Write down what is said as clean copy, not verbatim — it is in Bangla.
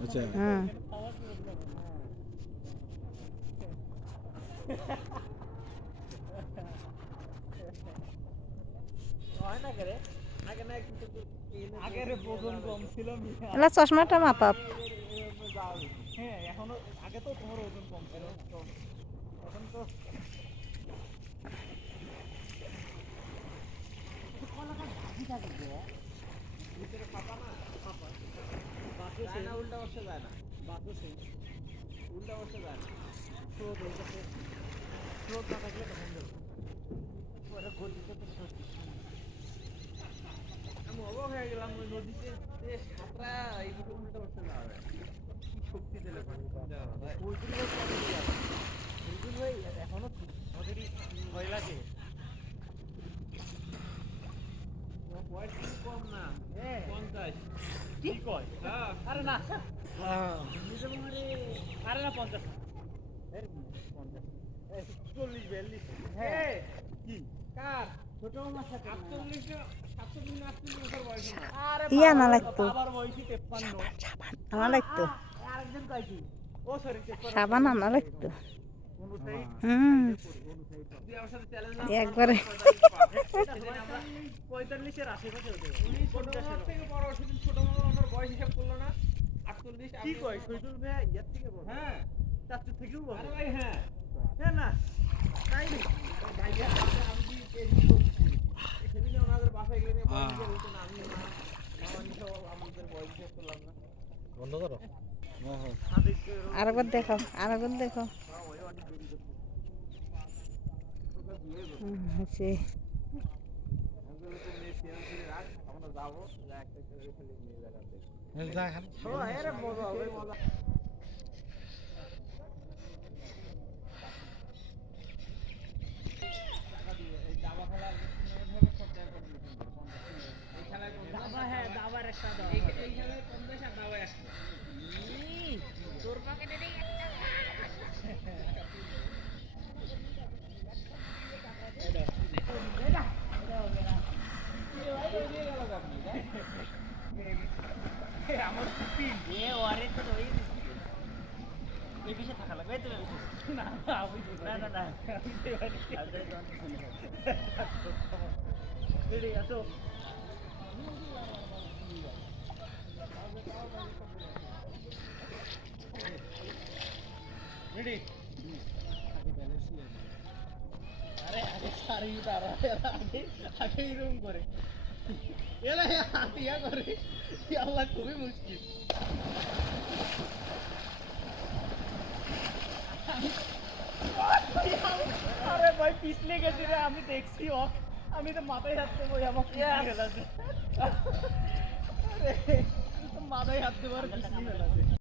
अच्छा हाँ আগের ওজন কম ছিল এলা চশমাটা মাথাত হ্যাঁ এখনো আগে তো তোমার ওজন কম ছিল এখন তো ভিতরে ফাঁপা না ফাঁপা বাসও যায় না উল্টা বসে যায় না বাসও সেই উল্টা বসে যায় না স্রোত হয়ে গেছে স্রোত না থাকলে তখন যাবে পরে গতিতে তো স্রোত আমি অবাক হয়ে গেলাম ওই নদীতে যে সাঁতরা এইভাবে উল্টা বসে যাবে কি শক্তি দিলে বুঝুন ভাই এখনো নদীরই ভয় লাগে বয়স কিন্তু কম না 50 কি কয় আরে না আরে না 50 40 42 হ্যাঁ কি কার ছোট মাছ 48 47 বছর বয়স না আরে ইয়া না লাগতো বাবার বয়সই 53 আনা লাগতো আরেকজন কয় কি ও সরি 53 সাবান আনা লাগতো অনুসারী হুম তুই আমার সাথে চ্যালেঞ্জ না একবারে আমরা 45 এর আশেপাশে হতে উনি ছোট মাছ থেকে বড় শুধু ছোট মামার ওনার বয়স হিসাব করলো না 48 কি কয় শহীদুল ভাই ইয়ার থেকে বড় হ্যাঁ চাচুর থেকেও বড় আরে ভাই হ্যাঁ হ্যাঁ না তাই ভাই আমি কি সেদিনে ওনাদের বাসায় গেলে বয়স হিসাব হতো না আমি মামা নিশো আমাদের বয়স হিসাব করলাম না বন্ধ করো আরেকবার দেখো আরেকবার দেখো হচ্ছে আমরা যাবো একটা করে নিয়ে যাবে যা খান আরে মজা হবে মজা তোর পকেটে আমার এ ওরে তো ওই এই বিষয়ে থাকা লাগবে তুমি না না না না রেডি আসো রেডি আরে আগে সারি তারা আগে আগে এরকম করে এলা হাতিয়া করে আল্লাহ খুবই মুশকিল আরে ভাই পিছলে গেছি রে আমি দেখছি আমি তো মাথায় হাত দেবো আমার পিছলে গেছে আরে মাথায় হাত দেবার পিছলে গেছে